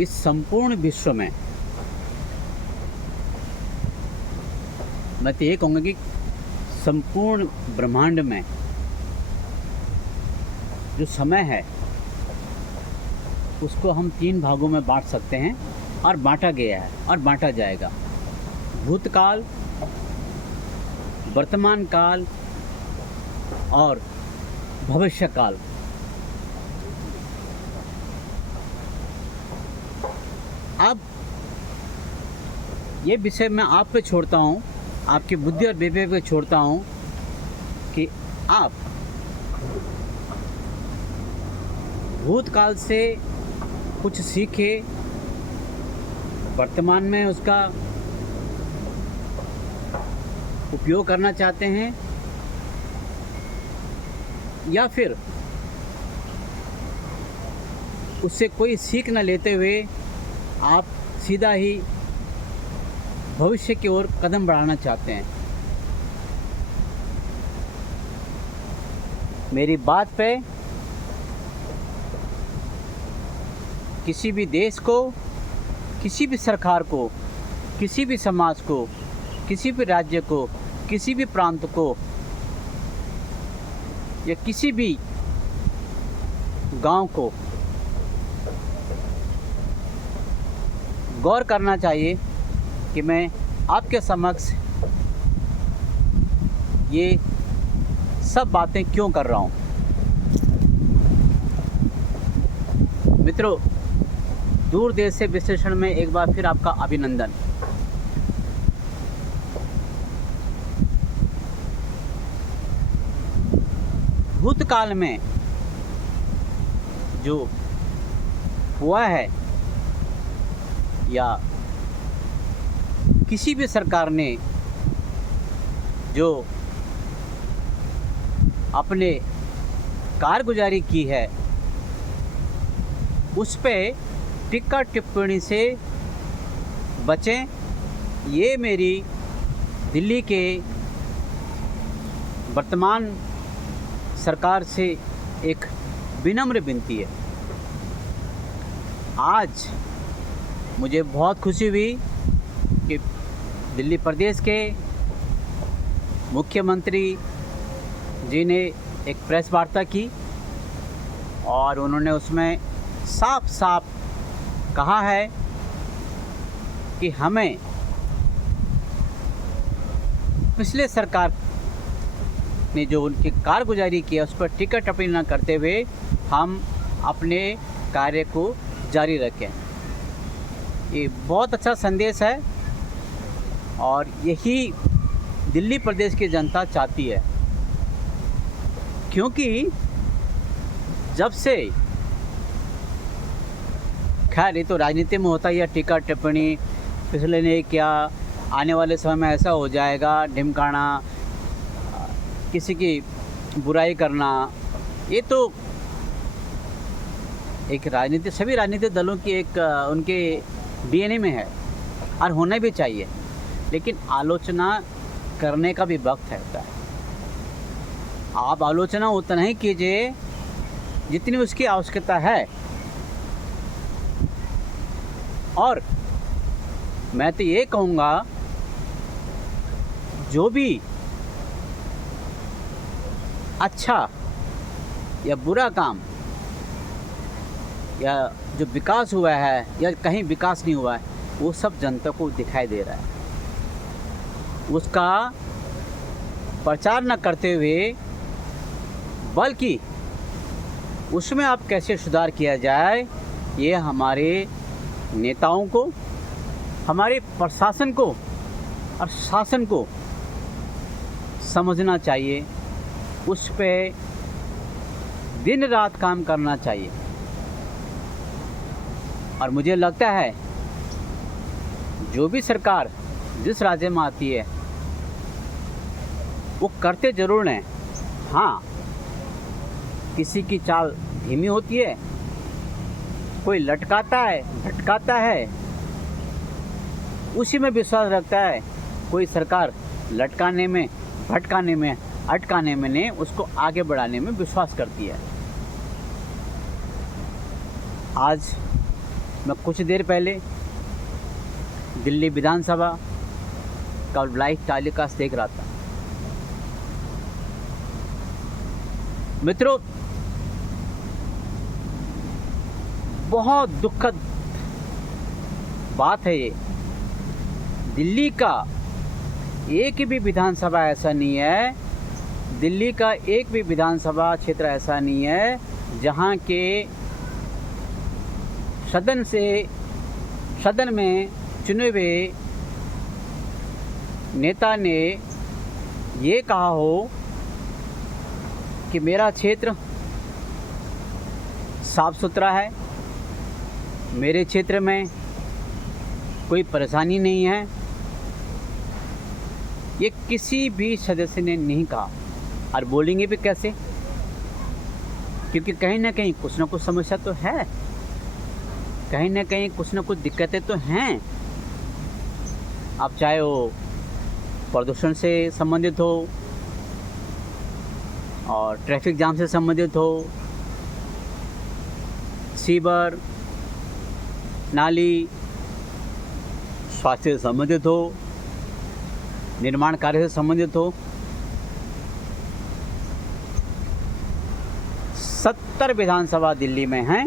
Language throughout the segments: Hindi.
इस संपूर्ण विश्व में मैं तो ये कहूँगा कि संपूर्ण ब्रह्मांड में जो समय है उसको हम 3 भागों में बांट सकते हैं और बांटा गया है और बांटा जाएगा। भूतकाल, वर्तमान काल और भविष्य काल। अब ये विषय मैं आप पे छोड़ता हूँ, आपकी बुद्धि और विवेक पे छोड़ता हूँ कि आप भूतकाल से कुछ सीखे, वर्तमान में उसका उपयोग करना चाहते हैं, या फिर उससे कोई सीख न लेते हुए आप सीधा ही भविष्य की ओर कदम बढ़ाना चाहते हैं। मेरी बात पे किसी भी देश को, किसी भी सरकार को, किसी भी समाज को, किसी भी राज्य को, किसी भी प्रांत को या किसी भी गांव को गौर करना चाहिए कि मैं आपके समक्ष ये सब बातें क्यों कर रहा हूँ। मित्रों, दूर देश से विश्लेषण में एक बार फिर आपका अभिनंदन। भूतकाल में जो हुआ है या किसी भी सरकार ने जो अपने कारगुजारी की है उस पे टिक्का टिप्पणी से बचें, ये मेरी दिल्ली के वर्तमान सरकार से एक विनम्र विनती है। आज मुझे बहुत खुशी हुई कि दिल्ली प्रदेश के मुख्यमंत्री जी ने एक प्रेस वार्ता की और उन्होंने उसमें साफ साफ कहा है कि हमें पिछले सरकार ने जो उनकी कारगुजारी की है उस पर टिक्का टिप्पणी न करते हुए हम अपने कार्य को जारी रखें। ये बहुत अच्छा संदेश है और यही दिल्ली प्रदेश की जनता चाहती है, क्योंकि जब से खैर ये तो राजनीति में होता ही है, टिक्का टिप्पणी पिछले ने क्या, आने वाले समय में ऐसा हो जाएगा, ढिमकाना, किसी की बुराई करना, ये तो एक राजनीति, सभी राजनीतिक दलों की एक उनके डीएनए में है और होना भी चाहिए। लेकिन आलोचना करने का भी वक्त होता है। आप आलोचना उतना ही कीजिए जितनी उसकी आवश्यकता है। और मैं तो ये कहूँगा, जो भी अच्छा या बुरा काम या जो विकास हुआ है या कहीं विकास नहीं हुआ है, वो सब जनता को दिखाई दे रहा है। उसका प्रचार न करते हुए बल्कि उसमें आप कैसे सुधार किया जाए, ये हमारे नेताओं को, हमारे प्रशासन को और शासन को समझना चाहिए। उस पे दिन रात काम करना चाहिए। और मुझे लगता है जो भी सरकार जिस राज्य में आती है वो करते ज़रूर हैं। हाँ, किसी की चाल धीमी होती है, कोई लटकाता है, भटकाता है, उसी में विश्वास रखता है। कोई सरकार लटकाने में, भटकाने में, अटकाने में नहीं, उसको आगे बढ़ाने में विश्वास करती है। आज मैं कुछ देर पहले दिल्ली विधानसभा का लाइव टेलीकास्ट देख रहा था। मित्रों, बहुत दुखद बात है ये। दिल्ली का एक भी विधानसभा ऐसा नहीं है, दिल्ली का एक भी विधानसभा क्षेत्र ऐसा नहीं है जहाँ के सदन में चुने हुए नेता ने ये कहा हो कि मेरा क्षेत्र साफ सुथरा है, मेरे क्षेत्र में कोई परेशानी नहीं है। ये किसी भी सदस्य ने नहीं कहा। और बोलेंगे भी कैसे? क्योंकि कहीं ना कहीं कुछ ना कुछ समस्या तो है, कहीं ना कहीं कुछ ना कुछ दिक्कतें तो हैं। अब चाहे वो प्रदूषण से संबंधित हो और ट्रैफिक जाम से संबंधित हो, सीवर, नाली, स्वास्थ्य से संबंधित हो, निर्माण कार्य से संबंधित हो। 70 विधानसभा दिल्ली में हैं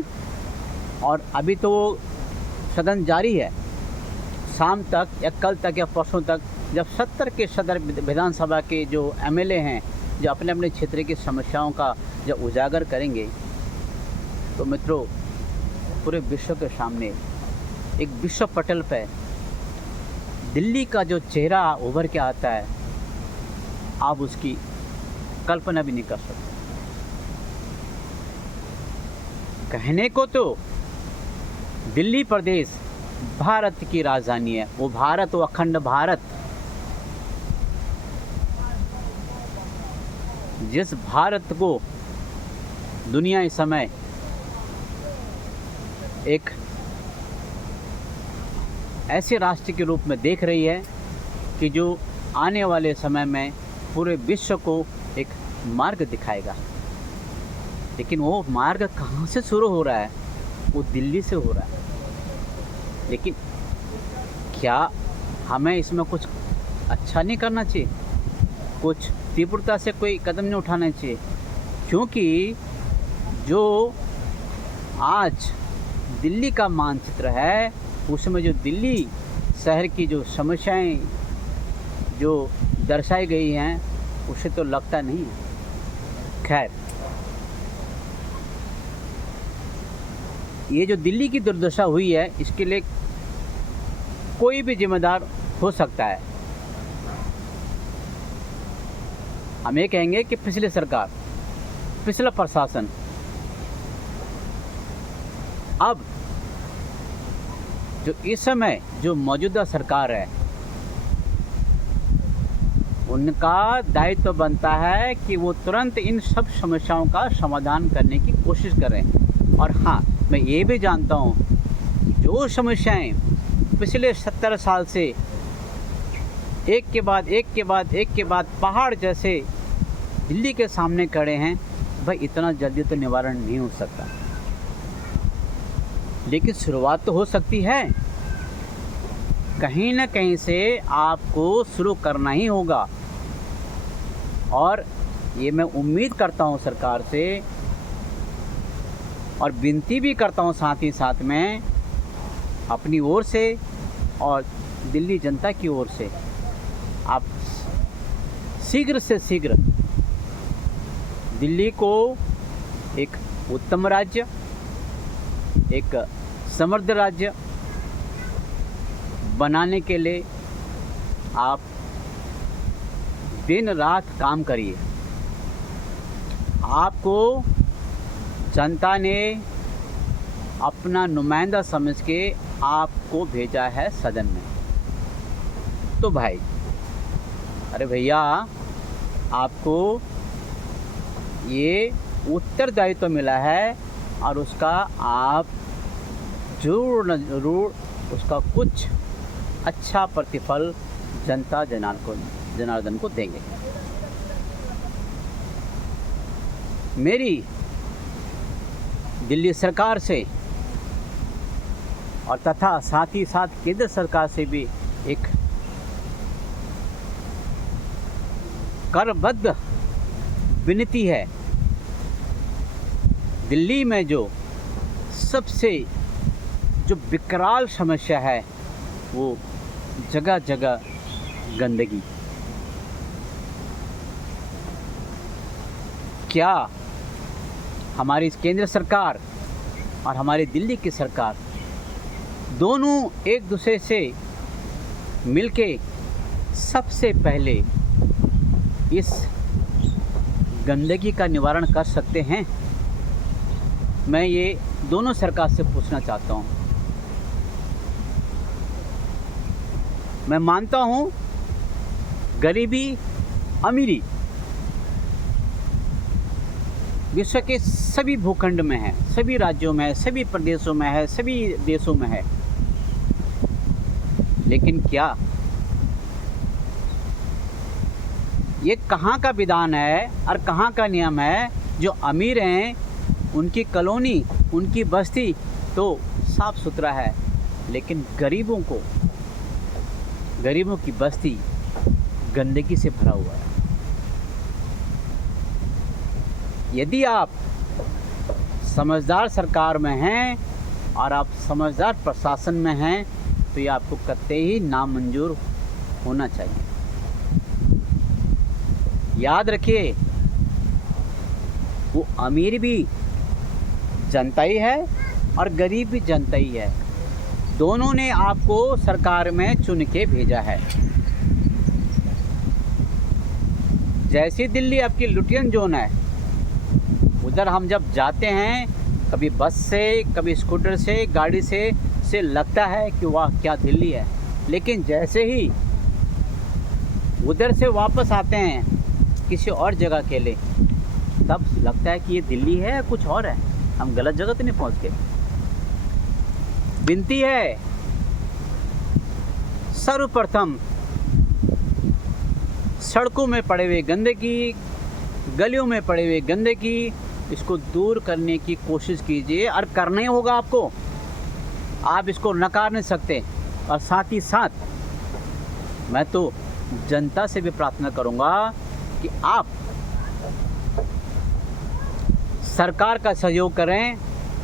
और अभी तो वो सदन जारी है। शाम तक या कल तक या परसों तक जब 70 के सदर विधानसभा के जो एमएलए हैं, जो अपने अपने क्षेत्र की समस्याओं का जब उजागर करेंगे, तो मित्रों पूरे विश्व के सामने एक विश्व पटल पे दिल्ली का जो चेहरा उभर के आता है, आप उसकी कल्पना भी नहीं कर सकते। कहने को तो दिल्ली प्रदेश भारत की राजधानी है, वो भारत, वो अखंड भारत, जिस भारत को दुनिया इस समय एक ऐसे राष्ट्र के रूप में देख रही है कि जो आने वाले समय में पूरे विश्व को एक मार्ग दिखाएगा। लेकिन वो मार्ग कहाँ से शुरू हो रहा है? वो दिल्ली से हो रहा है। लेकिन क्या हमें इसमें कुछ अच्छा नहीं करना चाहिए? कुछ तीव्रता से कोई कदम नहीं उठाना चाहिए? क्योंकि जो आज दिल्ली का मानचित्र है, उसमें जो दिल्ली शहर की जो समस्याएं जो दर्शाई गई हैं, उसे तो लगता नहीं है। खैर, ये जो दिल्ली की दुर्दशा हुई है, इसके लिए कोई भी जिम्मेदार हो सकता है। हम ये कहेंगे कि पिछली सरकार, पिछला प्रशासन, अब जो इस समय जो मौजूदा सरकार है, उनका दायित्व बनता है कि वो तुरंत इन सब समस्याओं का समाधान करने की कोशिश करें। और हाँ, मैं ये भी जानता हूँ जो समस्याएं पिछले 70 साल से एक के बाद एक पहाड़ जैसे दिल्ली के सामने खड़े हैं, भाई इतना जल्दी तो निवारण नहीं हो सकता, लेकिन शुरुआत तो हो सकती है। कहीं ना कहीं से आपको शुरू करना ही होगा। और ये मैं उम्मीद करता हूँ सरकार से, और विनती भी करता हूँ साथ ही साथ में अपनी ओर से और दिल्ली जनता की ओर से, आप शीघ्र से शीघ्र दिल्ली को एक उत्तम राज्य, एक समृद्ध राज्य बनाने के लिए आप दिन रात काम करिए। आपको जनता ने अपना नुमाइंदा समझ के आपको भेजा है सदन में। तो भाई, अरे भैया, आपको ये उत्तरदायित्व मिला है और उसका आप जरूर न जरूर उसका कुछ अच्छा प्रतिफल जनता जनार्दन को देंगे। मेरी दिल्ली सरकार से और तथा साथ ही साथ केंद्र सरकार से भी एक करबद्ध विनती है। दिल्ली में जो सबसे जो विकराल समस्या है वो जगह जगह गंदगी। क्या हमारी केंद्र सरकार और हमारी दिल्ली की सरकार दोनों एक दूसरे से मिलके सबसे पहले इस गंदगी का निवारण कर सकते हैं? मैं ये दोनों सरकार से पूछना चाहता हूँ। मैं मानता हूँ गरीबी अमीरी विश्व के सभी भूखंड में है, सभी राज्यों में है, सभी प्रदेशों में है, सभी देशों में है। लेकिन क्या ये कहाँ का विधान है और कहाँ का नियम है? जो अमीर हैं उनकी कॉलोनी, उनकी बस्ती तो साफ सुथरा है, लेकिन गरीबों की बस्ती गंदगी से भरा हुआ है। यदि आप समझदार सरकार में हैं और आप समझदार प्रशासन में हैं तो ये आपको कतई ही नामंजूर होना चाहिए। याद रखिए, वो अमीर भी जनता ही है और गरीब भी जनता ही है। दोनों ने आपको सरकार में चुन के भेजा है। जैसी दिल्ली आपकी लुटियन जोन है, उधर हम जब जाते हैं कभी बस से, कभी स्कूटर से, गाड़ी से लगता है कि वाह क्या दिल्ली है। लेकिन जैसे ही उधर से वापस आते हैं किसी और जगह के लिए, तब लगता है कि ये दिल्ली है या कुछ और है, हम गलत जगह तो नहीं पहुंच गए। विनती है, सर्वप्रथम सड़कों में पड़े हुए गंदगी, गलियों में पड़े हुए गंदगी, इसको दूर करने की कोशिश कीजिए और करना ही होगा आपको। आप इसको नकार नहीं सकते। और साथ ही साथ मैं तो जनता से भी प्रार्थना करूंगा कि आप सरकार का सहयोग करें।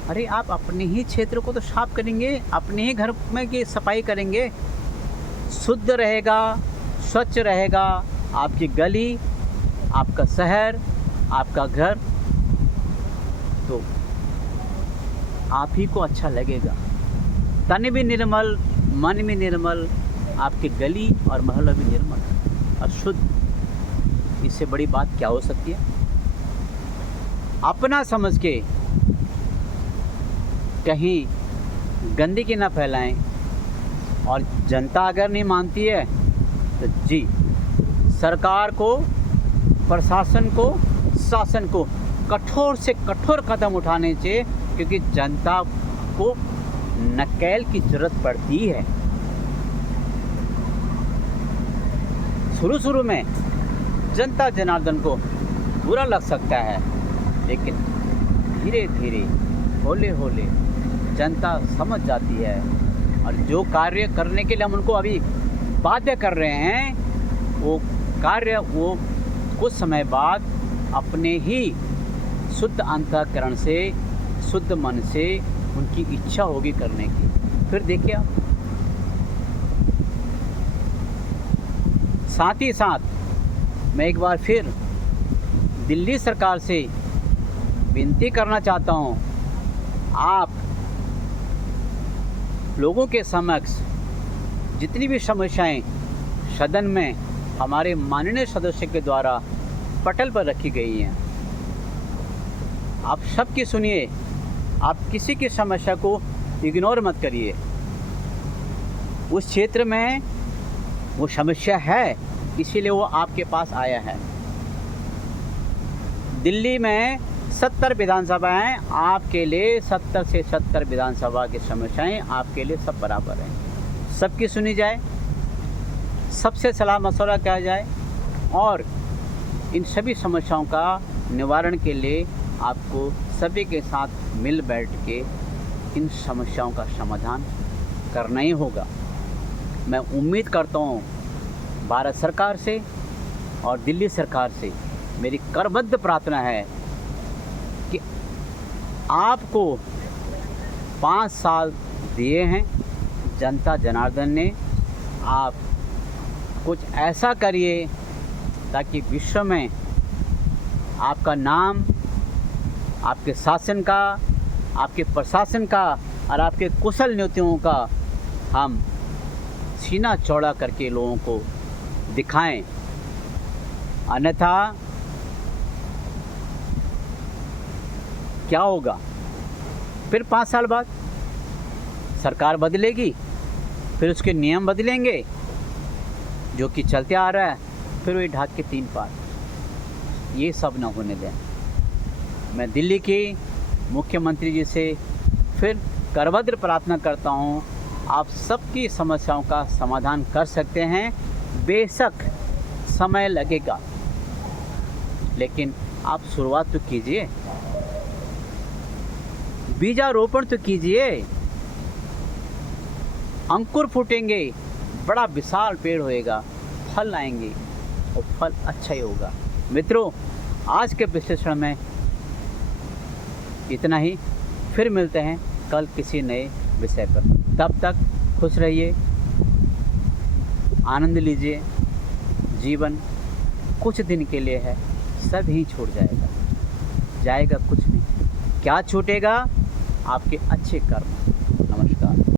अरे आप अपने ही क्षेत्र को तो साफ करेंगे, अपने ही घर में की सफाई करेंगे, शुद्ध रहेगा, स्वच्छ रहेगा आपकी गली, आपका शहर, आपका घर, तो आप ही को अच्छा लगेगा। तन भी निर्मल, मन भी निर्मल, आपकी गली और मोहल्ला भी निर्मल और शुद्ध। इससे बड़ी बात क्या हो सकती है? अपना समझ के कहीं गंदगी ना फैलाएं। और जनता अगर नहीं मानती है तो जी, सरकार को, प्रशासन को, शासन को कठोर से कठोर कदम उठाने चाहिए, क्योंकि जनता को नकेल की जरूरत पड़ती है। शुरू में जनता जनार्दन को बुरा लग सकता है, लेकिन धीरे धीरे, होले होले जनता समझ जाती है। और जो कार्य करने के लिए हम उनको अभी बाध्य कर रहे हैं, वो कार्य वो कुछ समय बाद अपने ही शुद्ध अंतःकरण से, शुद्ध मन से उनकी इच्छा होगी करने की। फिर देखिए आप। साथ ही साथ मैं एक बार फिर दिल्ली सरकार से विनती करना चाहता हूँ, आप लोगों के समक्ष जितनी भी समस्याएं सदन में हमारे माननीय सदस्य के द्वारा पटल पर रखी गई हैं, आप सबकी सुनिए। आप किसी की समस्या को इग्नोर मत करिए। उस क्षेत्र में वो समस्या है, इसीलिए वो आपके पास आया है। दिल्ली में 70 विधानसभाएं आपके लिए, 70 से 70 विधानसभा की समस्याएं आपके लिए सब बराबर हैं। सबकी सुनी जाए, सबसे सलाह मशवरा किया जाए और इन सभी समस्याओं का निवारण के लिए आपको सभी के साथ मिल बैठ के इन समस्याओं का समाधान करना ही होगा। मैं उम्मीद करता हूँ भारत सरकार से और दिल्ली सरकार से मेरी करबद्ध प्रार्थना है कि आपको 5 साल दिए हैं जनता जनार्दन ने, आप कुछ ऐसा करिए ताकि विश्व में आपका नाम, आपके शासन का, आपके प्रशासन का और आपके कुशल नीतियों का हम सीना चौड़ा करके लोगों को दिखाएं। अन्यथा क्या होगा? फिर 5 साल बाद सरकार बदलेगी, फिर उसके नियम बदलेंगे जो कि चलते आ रहा है, फिर वही ढाक के 3 पार। ये सब ना होने दें। मैं दिल्ली के मुख्यमंत्री जी से फिर करबद्ध प्रार्थना करता हूँ, आप सबकी समस्याओं का समाधान कर सकते हैं। बेशक समय लगेगा, लेकिन आप शुरुआत तो कीजिए, बीजारोपण तो कीजिए। अंकुर फूटेंगे, बड़ा विशाल पेड़ होएगा, फल आएंगे और फल अच्छा ही होगा। मित्रों, आज के विश्लेषण में इतना ही। फिर मिलते हैं कल किसी नए विषय पर। तब तक खुश रहिए, आनंद लीजिए। जीवन कुछ दिन के लिए है, सब ही छूट जाएगा, जाएगा कुछ नहीं। क्या छूटेगा? आपके अच्छे कर्म।